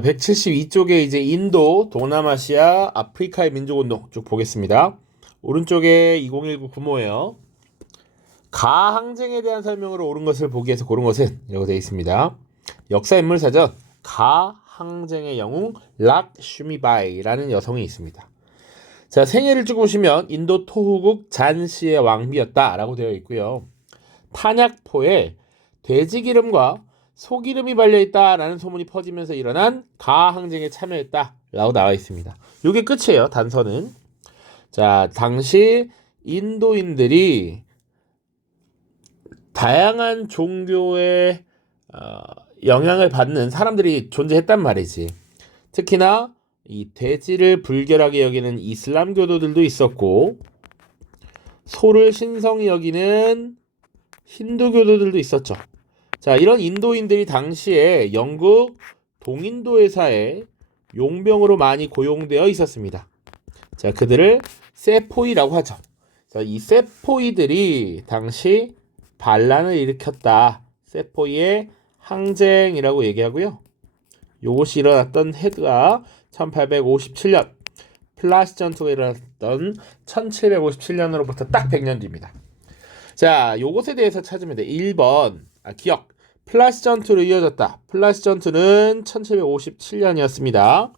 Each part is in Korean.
172쪽에 이제 인도, 동남아시아, 아프리카의 민족운동 쭉 보겠습니다. 오른쪽에 2019 구모예요. 가항쟁에 대한 설명으로 옳은 것을 보기 위해서 고른 것은 이라고 되어 있습니다. 역사인물사전 가항쟁의 영웅 락슈미바이라는 여성이 있습니다. 자, 생애를 쭉 보시면 인도 토후국 잔시의 왕비였다라고 되어 있고요. 탄약포에 돼지기름과 소기름이 발려있다라는 소문이 퍼지면서 일어난 가항쟁에 참여했다라고 나와 있습니다. 이게 끝이에요. 단서는. 자, 당시 인도인들이 다양한 종교의 영향을 받는 사람들이 존재했단 말이지. 특히나 이 돼지를 불결하게 여기는 이슬람교도들도 있었고, 소를 신성히 여기는 힌두교도들도 있었죠. 자, 이런 인도인들이 당시에 영국 동인도 회사에 용병으로 많이 고용되어 있었습니다. 자, 그들을 세포이라고 하죠. 자, 이 세포이들이 당시 반란을 일으켰다. 세포이의 항쟁이라고 얘기하고요. 요것이 일어났던 해가 1857년, 플라시 전투가 일어났던 1757년으로부터 딱 100년 뒤입니다. 자, 요것에 대해서 찾으면 돼. 1번, 기억. 플라시 전투로 이어졌다. 플라시 전투는 1757년이었습니다.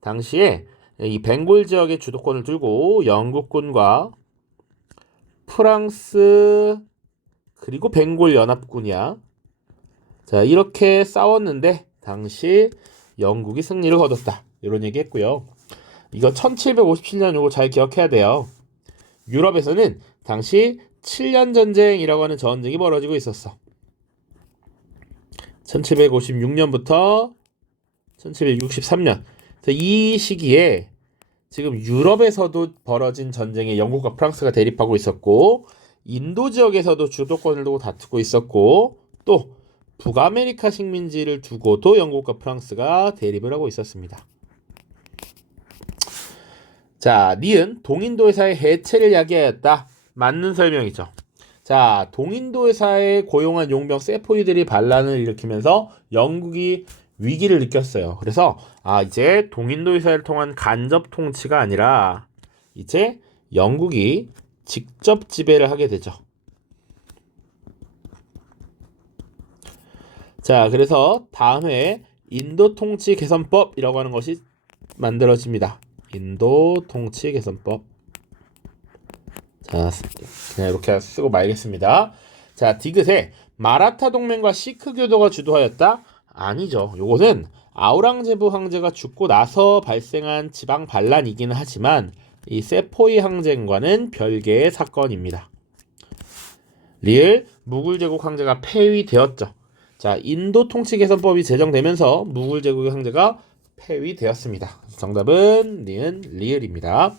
당시에 이 벵골 지역의 주도권을 두고 영국군과 프랑스 그리고 벵골 연합군이야. 자, 이렇게 싸웠는데 당시 영국이 승리를 거뒀다. 이런 얘기 했고요. 이거 1757년 요거 잘 기억해야 돼요. 유럽에서는 당시 7년 전쟁이라고 하는 전쟁이 벌어지고 있었어. 1756년부터 1763년. 이 시기에 지금 유럽에서도 벌어진 전쟁에 영국과 프랑스가 대립하고 있었고, 인도 지역에서도 주도권을 두고 다투고 있었고, 또 북아메리카 식민지를 두고도 영국과 프랑스가 대립을 하고 있었습니다. 자, 니은 동인도 회사의 해체를 야기하였다. 맞는 설명이죠. 자, 동인도 회사에 고용한 용병 세포이들이 반란을 일으키면서 영국이 위기를 느꼈어요. 그래서 이제 동인도 회사를 통한 간접 통치가 아니라 이제 영국이 직접 지배를 하게 되죠. 자, 그래서 다음 해에 인도 통치 개선법이라고 하는 것이 만들어집니다. 인도 통치 개선법. 자, 그냥 이렇게 쓰고 말겠습니다. 자, 디귿에 마라타 동맹과 시크 교도가 주도하였다? 아니죠. 요것은 아우랑제부 황제가 죽고 나서 발생한 지방 반란이기는 하지만 이 세포이 항쟁과는 별개의 사건입니다. 리을 무굴 제국 황제가 폐위되었죠. 자, 인도 통치 개선법이 제정되면서 무굴 제국의 황제가 폐위되었습니다. 정답은 리을입니다.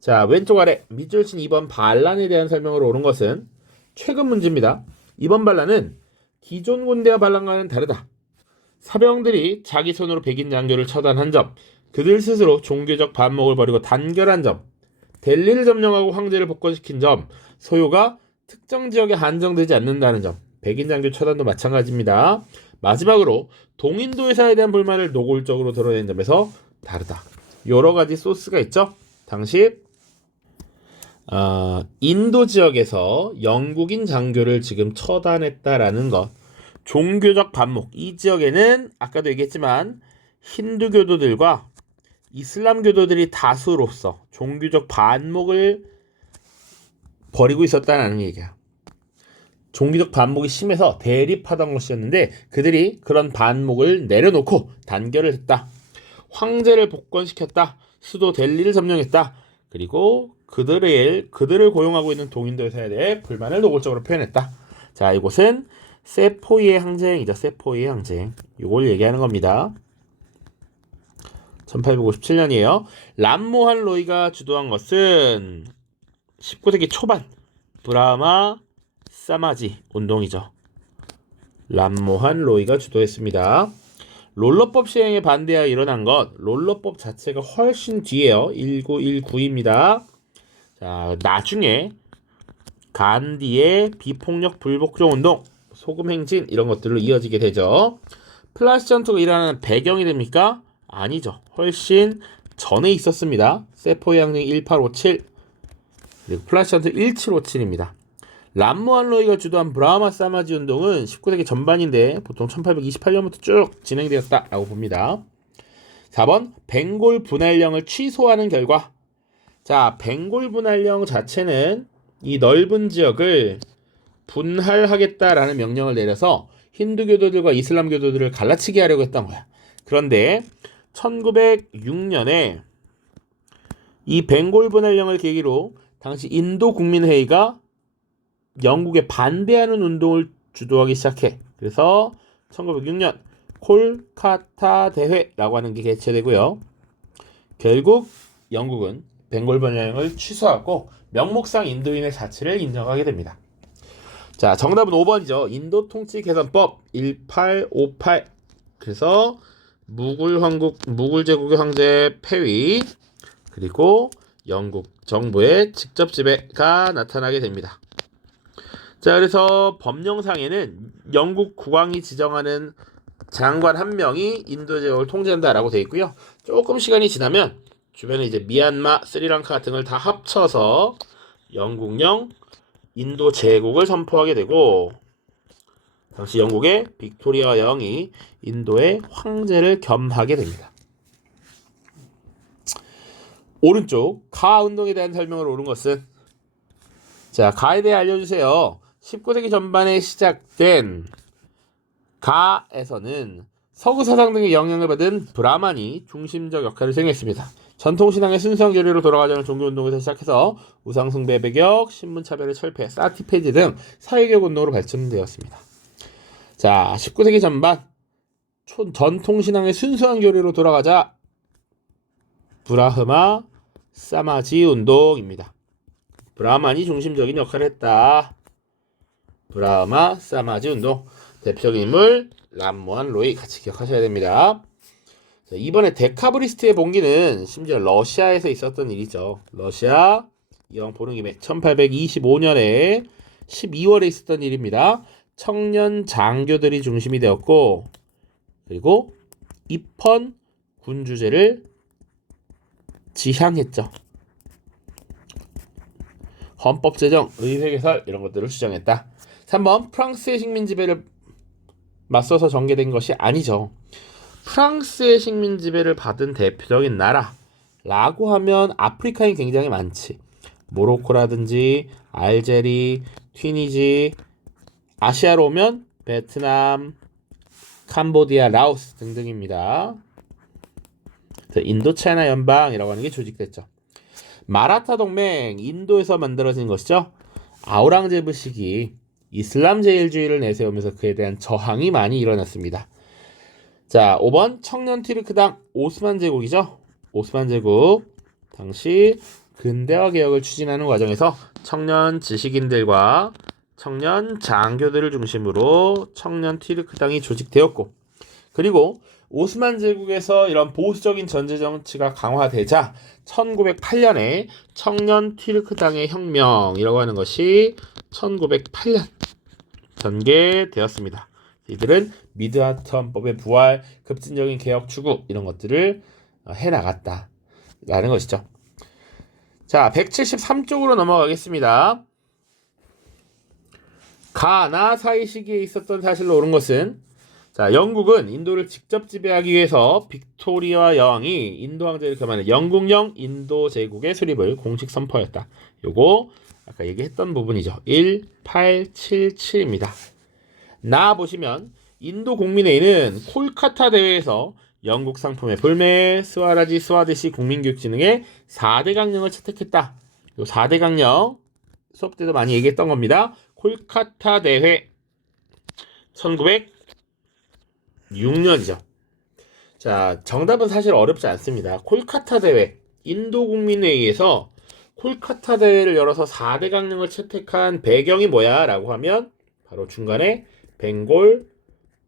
자, 왼쪽 아래 밑줄 친 2번 반란에 대한 설명으로 옳은 것은 최근 문제입니다. 이번 반란은 기존 군대와 반란과는 다르다. 사병들이 자기 손으로 백인 장교를 처단한 점, 그들 스스로 종교적 반목을 벌이고 단결한 점, 델리를 점령하고 황제를 복권시킨 점, 소요가 특정 지역에 한정되지 않는다는 점, 백인 장교 처단도 마찬가지입니다. 마지막으로 동인도 회사에 대한 불만을 노골적으로 드러낸 점에서 다르다. 여러 가지 소스가 있죠. 당시 인도 지역에서 영국인 장교를 지금 처단했다라는 것, 종교적 반목, 이 지역에는 아까도 얘기했지만 힌두교도들과 이슬람교도들이 다수로서 종교적 반목을 벌이고 있었다는 얘기야. 종교적 반목이 심해서 대립하던 것이었는데 그들이 그런 반목을 내려놓고 단결을 했다. 황제를 복권시켰다. 수도 델리를 점령했다. 그리고 그들을 고용하고 있는 동인도 회사에 대해 불만을 노골적으로 표현했다. 자, 이곳은 세포이의 항쟁이죠. 세포이의 항쟁. 이걸 얘기하는 겁니다. 1857년이에요. 람모한 로이가 주도한 것은 19세기 초반 브라마 사마지 운동이죠. 람모한 로이가 주도했습니다. 롤러법 시행에 반대하여 일어난 것, 롤러법 자체가 훨씬 뒤에요. 1919입니다. 자, 나중에 간디의 비폭력 불복종 운동, 소금 행진 이런 것들로 이어지게 되죠. 플라시 전투가 일어나는 배경이 됩니까? 아니죠. 훨씬 전에 있었습니다. 세포의 항쟁 1857 그리고 플라시 전투 1757입니다. 람무안 로이가 주도한 브라마 사마지 운동은 19세기 전반인데 보통 1828년부터 쭉 진행되었다라고 봅니다. 4번 벵골 분할령을 취소하는 결과 자, 벵골 분할령 자체는 이 넓은 지역을 분할하겠다라는 명령을 내려서 힌두교도들과 이슬람교도들을 갈라치게 하려고 했던 거야. 그런데 1906년에 이 벵골 분할령을 계기로 당시 인도 국민회의가 영국에 반대하는 운동을 주도하기 시작해. 그래서 1906년 콜카타 대회라고 하는 게 개최되고요. 결국 영국은 벵골 분할령을 취소하고 명목상 인도인의 자치를 인정하게 됩니다. 자, 정답은 5번이죠. 인도 통치 개선법 1858. 그래서 무굴 제국의 황제 폐위 그리고 영국 정부의 직접 지배가 나타나게 됩니다. 자, 그래서 법령상에는 영국 국왕이 지정하는 장관 한 명이 인도 제국을 통제한다라고 되어 있고요. 조금 시간이 지나면 주변에 이제 미얀마, 스리랑카 등을 다 합쳐서 영국령 인도 제국을 선포하게 되고 당시 영국의 빅토리아 여왕이 인도의 황제를 겸하게 됩니다. 오른쪽 가 운동에 대한 설명을 옳은 것은 자, 가에 대해 알려주세요. 19세기 전반에 시작된 가에서는 서구 사상 등의 영향을 받은 브라만이 중심적 역할을 수행했습니다. 전통신앙의 순수한 교리로 돌아가자는 종교운동에서 시작해서 우상숭배 배격, 신분차별의 철폐, 사티페이지 등 사회개혁 운동으로 발전되었습니다. 자, 19세기 전반 전통신앙의 순수한 교리로 돌아가자 브라흐마 사마지 운동입니다. 브라만이 중심적인 역할을 했다. 브라흐마 사마지 운동 대표적인 인물 람무안 로이 같이 기억하셔야 됩니다. 자, 이번에 데카브리스트의 봉기는 심지어 러시아에서 있었던 일이죠. 러시아 이왕 보는 김에 1825년에 12월에 있었던 일입니다. 청년 장교들이 중심이 되었고 그리고 입헌 군주제를 지향했죠. 헌법 제정, 의회 개설 이런 것들을 주장했다. 3번 프랑스의 식민 지배를 맞서서 전개된 것이 아니죠. 프랑스의 식민 지배를 받은 대표적인 나라라고 하면 아프리카인 굉장히 많지. 모로코라든지 알제리, 튀니지, 아시아로 오면 베트남, 캄보디아, 라오스 등등입니다. 인도차이나 연방이라고 하는 게 조직됐죠. 마라타 동맹, 인도에서 만들어진 것이죠. 아우랑제브 시기 이슬람 제일주의를 내세우면서 그에 대한 저항이 많이 일어났습니다. 자, 5번 청년 티르크당 오스만 제국이죠. 오스만 제국 당시 근대화 개혁을 추진하는 과정에서 청년 지식인들과 청년 장교들을 중심으로 청년 티르크당이 조직되었고 그리고 오스만 제국에서 이런 보수적인 전제 정치가 강화되자 1908년에 청년 티르크당의 혁명이라고 하는 것이 1908년 전개되었습니다. 이들은 미드하트 헌법의 부활, 급진적인 개혁 추구 이런 것들을 해나갔다라는 것이죠. 자, 173쪽으로 넘어가겠습니다. 가나 사이 시기에 있었던 사실로 옳은 것은 자, 영국은 인도를 직접 지배하기 위해서 빅토리아 여왕이 인도 황제를 겸하는 영국령 인도 제국의 수립을 공식 선포했다. 요거 아까 얘기했던 부분이죠. 1877입니다. 나 보시면 인도 국민회의는 콜카타 대회에서 영국 상품의 불매, 스와라지, 스와데시 국민교육진흥의 4대 강령을 채택했다. 요 4대 강령 수업 때도 많이 얘기했던 겁니다. 콜카타 대회 1906년이죠. 자, 정답은 사실 어렵지 않습니다. 콜카타 대회, 인도 국민회의에서 콜카타 대회를 열어서 4대 강령을 채택한 배경이 뭐야? 라고 하면 바로 중간에 벵골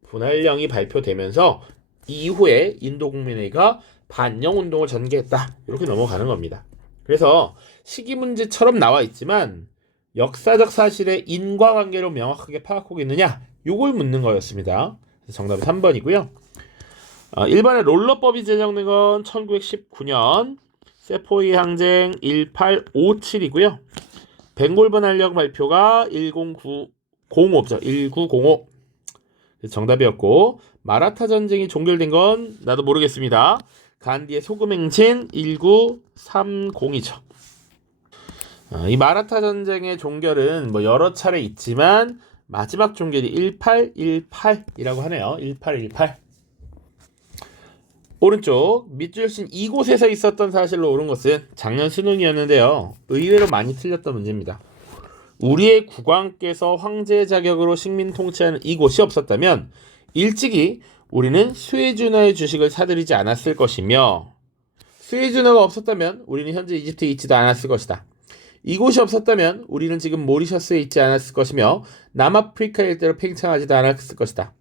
분할령이 발표되면서 이후에 인도 국민회의가 반영 운동을 전개했다. 이렇게 넘어가는 겁니다. 그래서 시기 문제처럼 나와 있지만 역사적 사실의 인과관계로 명확하게 파악하고 있느냐? 요걸 묻는 거였습니다. 정답은 3번이고요. 1번에 롤러법이 제정된 건 1919년, 세포이 항쟁 1857이고요. 벵골본 활력 발표가 1905죠. 1905. 정답이었고, 마라타 전쟁이 종결된 건 나도 모르겠습니다. 간디의 소금 행진 1930이죠. 이 마라타 전쟁의 종결은 뭐 여러 차례 있지만 마지막 종결이 1818이라고 하네요. 1818. 오른쪽 밑줄 신 이곳에서 있었던 사실로 옳은 것은 작년 수능이었는데요. 의외로 많이 틀렸던 문제입니다. 우리의 국왕께서 황제 자격으로 식민 통치하는 이곳이 없었다면 일찍이 우리는 스웨즈운하의 주식을 사들이지 않았을 것이며, 스웨즈운하가 없었다면 우리는 현재 이집트에 있지도 않았을 것이다. 이곳이 없었다면 우리는 지금 모리셔스에 있지 않았을 것이며 남아프리카 일대로 팽창하지도 않았을 것이다.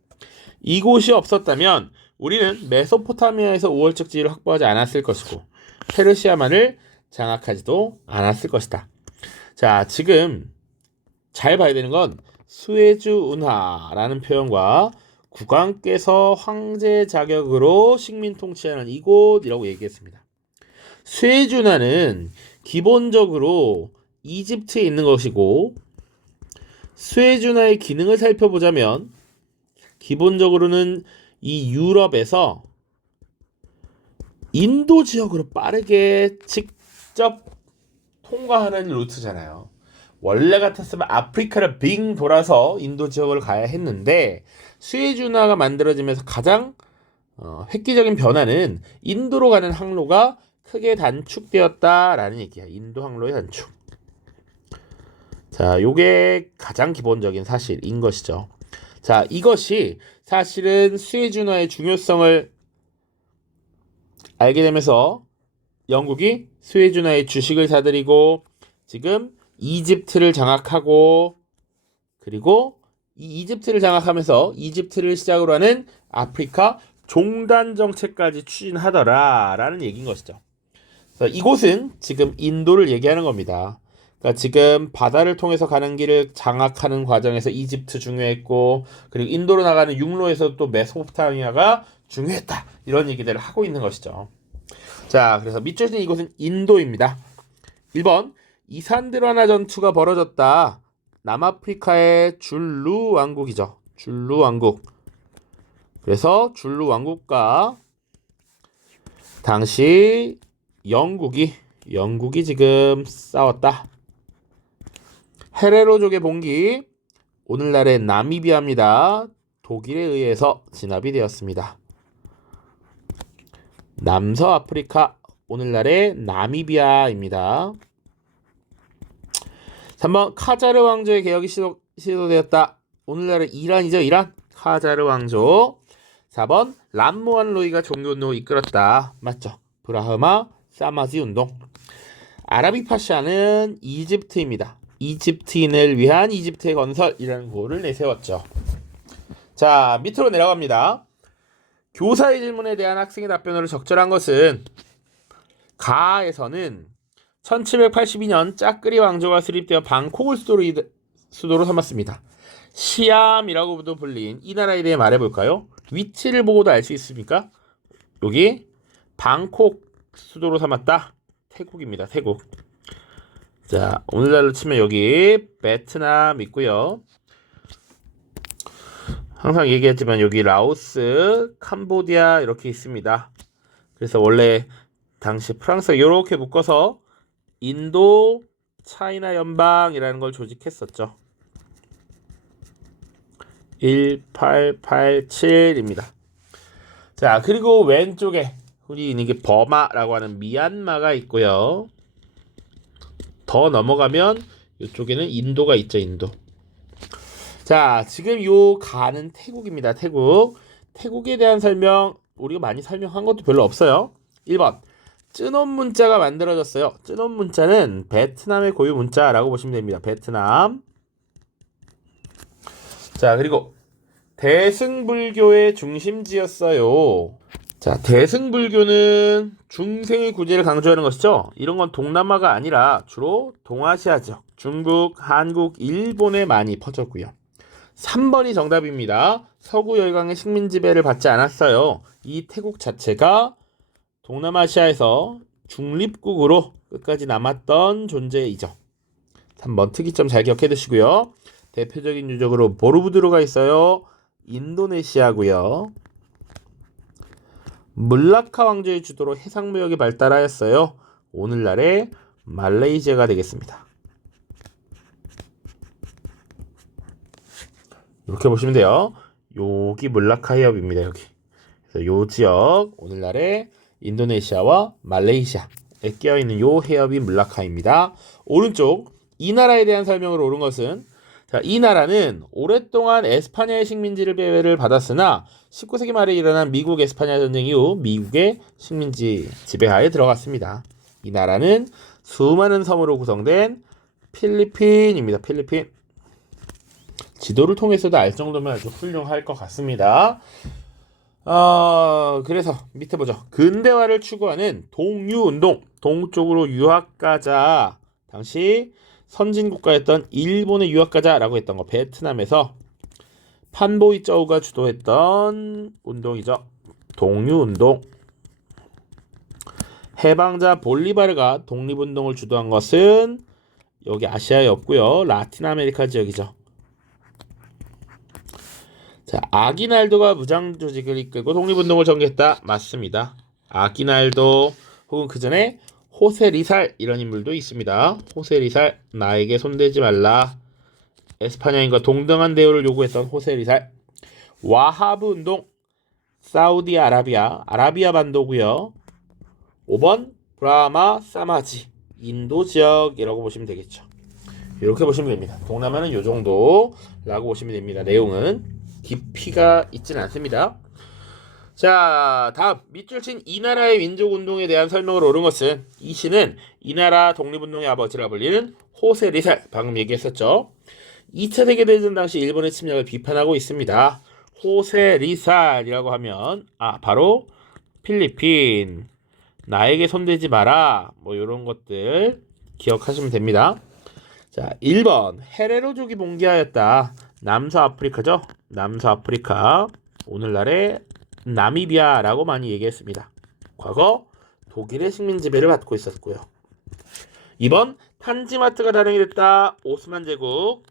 이곳이 없었다면 우리는 메소포타미아에서 우월적 지위를 확보하지 않았을 것이고 페르시아만을 장악하지도 않았을 것이다. 자, 지금 잘 봐야 되는 건 스웨즈운하라는 표현과 국왕께서 황제 자격으로 식민 통치하는 이곳이라고 얘기했습니다. 스웨즈운하는 기본적으로 이집트에 있는 것이고, 스웨즈운하의 기능을 살펴보자면 기본적으로는 이 유럽에서 인도 지역으로 빠르게 직접 통과하는 루트잖아요. 원래 같았으면 아프리카를 빙 돌아서 인도 지역을 가야 했는데, 스웨즈운하가 만들어지면서 가장 획기적인 변화는 인도로 가는 항로가 크게 단축되었다라는 얘기야. 인도 항로의 단축. 자, 요게 가장 기본적인 사실인 것이죠. 자, 이것이 사실은 스웨즈운하의 중요성을 알게 되면서 영국이 스웨즈운하의 주식을 사들이고 지금 이집트를 장악하고, 그리고 이 이집트를 장악하면서 이집트를 시작으로 하는 아프리카 종단 정책까지 추진하더라라는 얘기인 것이죠. 그래서 이곳은 지금 인도를 얘기하는 겁니다. 그러니까 지금 바다를 통해서 가는 길을 장악하는 과정에서 이집트 중요했고, 그리고 인도로 나가는 육로에서 또 메소포타미아가 중요했다, 이런 얘기들을 하고 있는 것이죠. 자, 그래서 밑줄 친 이곳은 인도입니다. 1번, 이산드라나 전투가 벌어졌다. 남아프리카의 줄루 왕국이죠. 줄루 왕국. 그래서 줄루 왕국과 당시 영국이 지금 싸웠다. 헤레로족의 봉기, 오늘날의 나미비아입니다. 독일에 의해서 진압이 되었습니다. 남서아프리카, 오늘날의 나미비아입니다. 3번, 카자르 왕조의 개혁이 시도되었다. 오늘날의 이란이죠. 이란. 카자르 왕조. 4번, 람무안 로이가 종교운동을 이끌었다. 맞죠? 브라흐마 사마지 운동. 아라비 파샤는 이집트입니다. 이집트인을 위한 이집트의 건설이라는 구호를 내세웠죠. 자, 밑으로 내려갑니다. 교사의 질문에 대한 학생의 답변으로 적절한 것은, 가에서는 1782년 짜끄리 왕조가 수립되어 방콕을 수도로 삼았습니다. 시암이라고도 불린 이 나라에 대해 말해볼까요? 위치를 보고도 알 수 있습니까? 여기 방콕 수도로 삼았다. 태국입니다. 태국. 자, 오늘날로 치면 여기 베트남 있고요. 항상 얘기했지만 여기 라오스, 캄보디아 이렇게 있습니다. 그래서 원래 당시 프랑스가 이렇게 묶어서 인도 차이나 연방이라는 걸 조직했었죠. 1887입니다. 자, 그리고 왼쪽에 우리 이게 버마라고 하는 미얀마가 있고요. 더 넘어가면 이쪽에는 인도가 있죠. 인도. 자, 지금 요 가는 태국입니다. 태국. 태국에 대한 설명 우리가 많이 설명한 것도 별로 없어요. 1번, 쯔논 문자가 만들어졌어요. 쯔논 문자는 베트남의 고유 문자라고 보시면 됩니다. 베트남. 자, 그리고 대승불교의 중심지였어요. 자, 대승불교는 중생의 구제를 강조하는 것이죠. 이런 건 동남아가 아니라 주로 동아시아죠. 중국, 한국, 일본에 많이 퍼졌고요. 3번이 정답입니다. 서구 열강의 식민 지배를 받지 않았어요. 이 태국 자체가 동남아시아에서 중립국으로 끝까지 남았던 존재이죠. 3번 특이점 잘 기억해 두시고요. 대표적인 유적으로 보르부드르가 있어요. 인도네시아고요. 물라카 왕조의 주도로 해상무역이 발달하였어요. 오늘날의 말레이시아가 되겠습니다. 이렇게 보시면 돼요. 여기 물라카 해협입니다. 여기. 그래서 요 지역 오늘날의 인도네시아와 말레이시아에 끼어있는 요 해협이 물라카입니다. 오른쪽 이 나라에 대한 설명으로 옳은 것은 자, 이 나라는 오랫동안 에스파냐의 식민지를 배회를 받았으나 19세기 말에 일어난 미국 에스파냐 전쟁 이후 미국의 식민지 지배하에 들어갔습니다. 이 나라는 수많은 섬으로 구성된 필리핀입니다. 필리핀. 지도를 통해서도 알 정도면 아주 훌륭할 것 같습니다. 그래서 밑에 보죠. 근대화를 추구하는 동유운동, 동쪽으로 유학가자. 당시 선진국가였던 일본의 유학가자라고 했던 거, 베트남에서 판보이 저우가 주도했던 운동이죠. 동유운동. 해방자 볼리바르가 독립운동을 주도한 것은 여기 아시아에 없고요. 라틴 아메리카 지역이죠. 자, 아기날도가 무장 조직을 이끌고 독립운동을 전개했다. 맞습니다. 아기날도 혹은 그 전에 호세 리살 이런 인물도 있습니다. 호세 리살, 나에게 손대지 말라. 에스파냐인과 동등한 대우를 요구했던 호세 리살. 와하브 운동, 사우디아라비아, 아라비아 반도고요. 5번 브라마 사마지, 인도 지역이라고 보시면 되겠죠. 이렇게 보시면 됩니다. 동남아는 요 정도라고 보시면 됩니다. 내용은 깊이가 있지는 않습니다. 자, 다음 밑줄 친 이 나라의 민족운동에 대한 설명을 옳은 것은 이 시는 이 나라 독립운동의 아버지라 불리는 호세 리살, 방금 얘기했었죠. 2차 세계대전 당시 일본의 침략을 비판하고 있습니다. 호세 리살이라고 하면 바로 필리핀, 나에게 손대지 마라, 뭐 이런 것들 기억하시면 됩니다. 자, 1번 헤레로족이 봉기하였다. 남서아프리카죠. 남서아프리카, 오늘날의 나미비아라고 많이 얘기했습니다. 과거 독일의 식민 지배를 받고 있었고요. 2번 탄지마트가 단행이 됐다. 오스만 제국.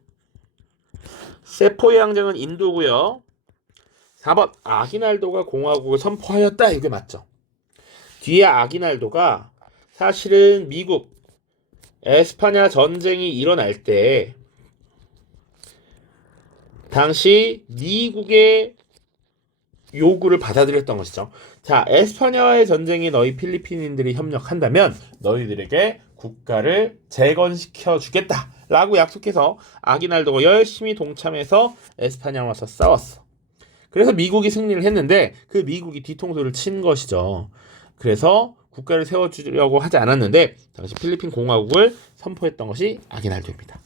세포의 항쟁은 인도고요. 4번 아기날도가 공화국을 선포하였다. 이게 맞죠. 뒤에 아기날도가 사실은 미국 에스파냐 전쟁이 일어날 때 당시 미국의 요구를 받아들였던 것이죠. 자, 에스파냐와의 전쟁에 너희 필리핀인들이 협력한다면 너희들에게 국가를 재건시켜 주겠다 라고 약속해서 아기날도가 열심히 동참해서 에스파냐와 와서 싸웠어. 그래서 미국이 승리를 했는데 그 미국이 뒤통수를 친 것이죠. 그래서 국가를 세워주려고 하지 않았는데 당시 필리핀 공화국을 선포했던 것이 아기날도입니다.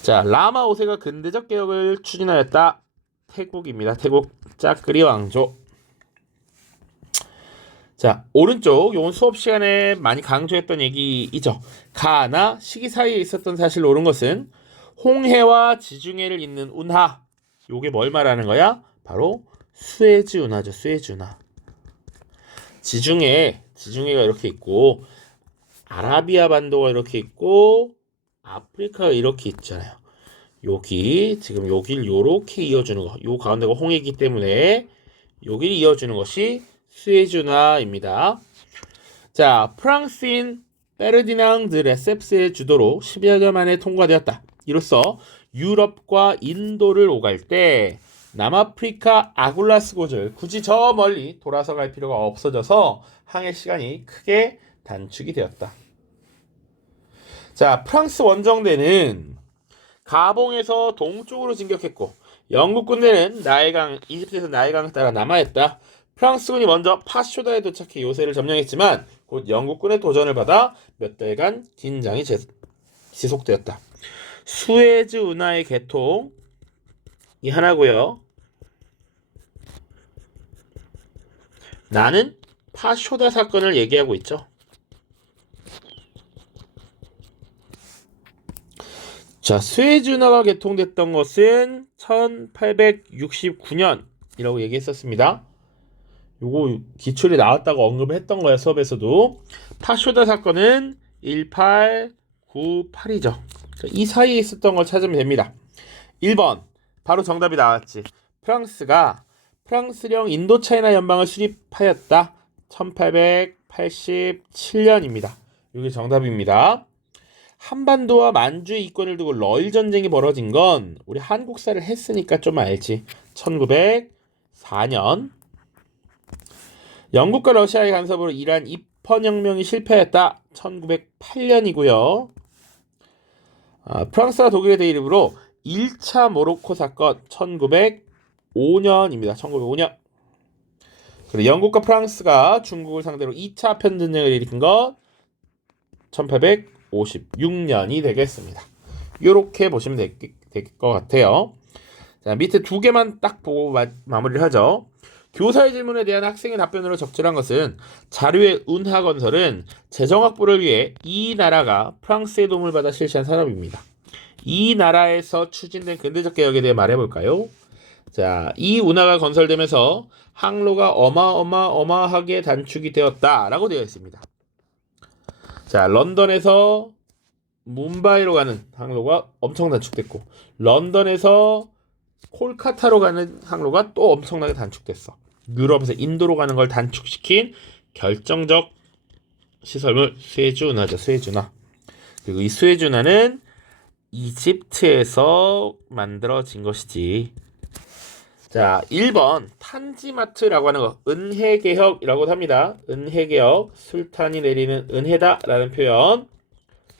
자, 라마 5세가 근대적 개혁을 추진하였다. 태국입니다. 태국 짜끄리 왕조. 자, 오른쪽 요건 수업 시간에 많이 강조했던 얘기이죠. 가나 시기 사이에 있었던 사실로 옳은 것은 홍해와 지중해를 잇는 운하. 요게 뭘 말하는 거야? 바로 수에즈 운하죠. 수에즈 운하. 지중해가 이렇게 있고 아라비아 반도가 이렇게 있고 아프리카가 이렇게 있잖아요. 여기 지금 여길 요렇게 이어주는 거, 요 가운데가 홍해이기 때문에 여기를 이어주는 것이 수에즈운하입니다. 자, 프랑스인 페르디낭드 레셉스의 주도로 10여 년 만에 통과되었다. 이로써 유럽과 인도를 오갈 때 남아프리카 아굴라스 고지를 굳이 저 멀리 돌아서 갈 필요가 없어져서 항해 시간이 크게 단축이 되었다. 자, 프랑스 원정대는 가봉에서 동쪽으로 진격했고 영국 군대는 나일강, 이집트에서 나일강을 따라 남하했다. 프랑스군이 먼저 파쇼다에 도착해 요새를 점령했지만 곧 영국군의 도전을 받아 몇 달간 긴장이 지속되었다. 수에즈 운하의 개통이 하나고요. 나는 파쇼다 사건을 얘기하고 있죠. 자, 수에즈 운하가 개통됐던 것은 1869년이라고 얘기했었습니다. 요거 기출이 나왔다고 언급을 했던 거야, 수업에서도. 파쇼다 사건은 1898이죠. 이 사이에 있었던 걸 찾으면 됩니다. 1번 바로 정답이 나왔지. 프랑스가 프랑스령 인도차이나 연방을 수립하였다. 1887년입니다. 이게 정답입니다. 한반도와 만주의 이권을 두고 러일 전쟁이 벌어진 건 우리 한국사를 했으니까 좀 알지. 1904년. 영국과 러시아의 간섭으로 이란 입헌혁명이 실패했다. 1908년이고요. 프랑스와 독일의 대립으로 1차 모로코 사건 1905년입니다. 1905년. 그리고 영국과 프랑스가 중국을 상대로 2차 편전쟁을 일으킨 것 1856년이 되겠습니다. 이렇게 보시면 될 것 같아요. 자, 밑에 두 개만 딱 보고 마무리를 하죠. 교사의 질문에 대한 학생의 답변으로 적절한 것은 자료의 운하 건설은 재정 확보를 위해 이 나라가 프랑스의 도움을 받아 실시한 산업입니다. 이 나라에서 추진된 근대적 개혁에 대해 말해볼까요? 자, 이 운하가 건설되면서 항로가 어마어마하게 단축이 되었다라고 되어 있습니다. 자, 런던에서 뭄바이로 가는 항로가 엄청 단축됐고, 런던에서 콜카타로 가는 항로가 또 엄청나게 단축됐어. 유럽에서 인도로 가는 걸 단축시킨 결정적 시설물 수에즈 운하죠. 수에즈 운하. 그리고 이 수에즈 운하는 이집트에서 만들어진 것이지. 자, 1번 탄지마트라고 하는 거 은혜개혁이라고 합니다. 은혜개혁, 술탄이 내리는 은혜다 라는 표현,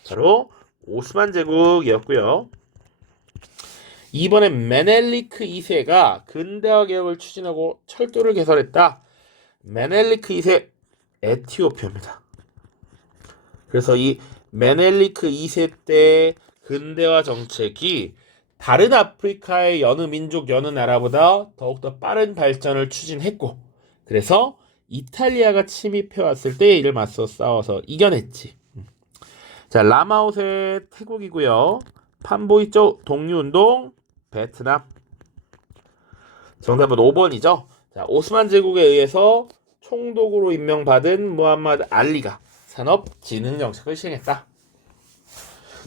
바로 오스만 제국이었고요. 2번에 메넬리크 2세가 근대화 개혁을 추진하고 철도를 개설했다. 메넬리크 2세 에티오피아입니다. 그래서 이 메넬리크 2세 때 근대화 정책이 다른 아프리카의 여느 민족, 여느 나라보다 더욱더 빠른 발전을 추진했고, 그래서 이탈리아가 침입해왔을 때 이를 맞서 싸워서 이겨냈지. 자, 라마오세 태국이고요. 판보이 쪽 독립운동 베트남. 정답은 5번이죠. 자, 오스만 제국에 의해서 총독으로 임명받은 무함마드 알리가 산업진흥 정책을 시행했다.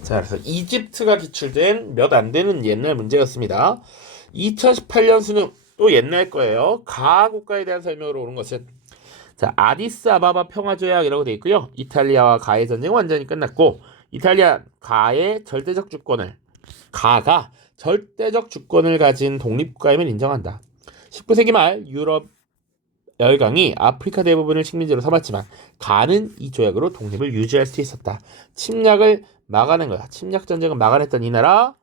자, 그래서 이집트가 기출된 몇 안 되는 옛날 문제였습니다. 2018년 수능 또 옛날 거예요. 가 국가에 대한 설명으로 오는 것은, 자, 아디스아바바 평화조약이라고 되어 있고요. 이탈리아와 가의 전쟁은 완전히 끝났고, 이탈리아 가의 절대적 주권을, 가가 절대적 주권을 가진 독립국가임을 인정한다. 19세기 말 유럽 열강이 아프리카 대부분을 식민지로 삼았지만 가는 이 조약으로 독립을 유지할 수 있었다. 침략을 막아낸 거야. 침략 전쟁을 막아냈던 이 나라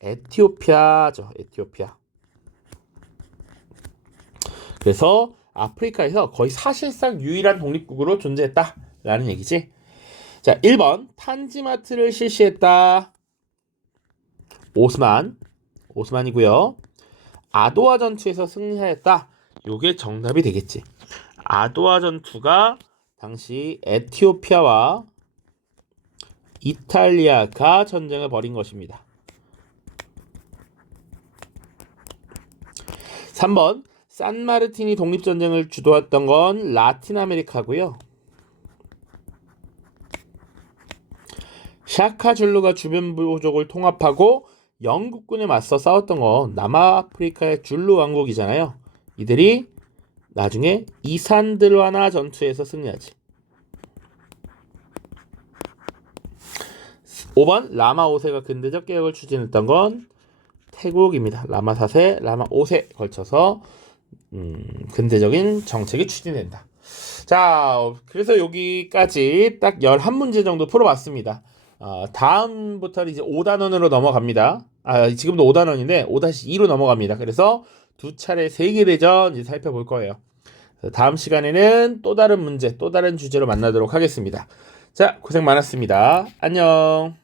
에티오피아죠. 에티오피아. 그래서 아프리카에서 거의 사실상 유일한 독립국으로 존재했다라는 얘기지. 자, 1번 탄지마트를 실시했다. 오스만이고요. 아도와 전투에서 승리하였다. 요게 정답이 되겠지. 아도와 전투가 당시 에티오피아와 이탈리아가 전쟁을 벌인 것입니다. 3번 산마르티니 독립전쟁을 주도했던 건 라틴 아메리카고요. 샤카줄루가 주변 부족을 통합하고 영국군에 맞서 싸웠던 건 남아프리카의 줄루 왕국이잖아요. 이들이 나중에 이산드르와나 전투에서 승리하지. 5번 라마 5세가 근대적 개혁을 추진했던 건 태국입니다. 라마 4세, 라마 5세 걸쳐서 근대적인 정책이 추진된다. 자, 그래서 여기까지 딱 11문제 정도 풀어봤습니다. 다음부터는 이제 5단원으로 넘어갑니다. 지금도 5단원인데 5-2로 넘어갑니다. 그래서 두 차례 세계대전 이제 살펴볼 거예요. 다음 시간에는 또 다른 문제, 또 다른 주제로 만나도록 하겠습니다. 자, 고생 많았습니다. 안녕.